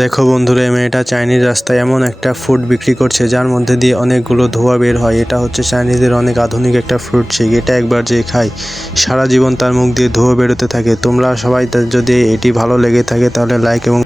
দেখো বন্ধুরা, এই মেয়েটা চাইনিজ রাস্তায় এমন একটা ফুড বিক্রি করছে যার মধ্যে দিয়ে অনেকগুলো ধোঁয়া বের হয়। এটা হচ্ছে চাইনিজের অনেক আধুনিক একটা ফ্রুট শেক। এটা একবার যে খায় সারা জীবন তার মুখ দিয়ে ধোঁয়া বেরোতে থাকে। তোমরা সবাই যদি এটি ভালো লেগে থাকে তাহলে লাইক এবং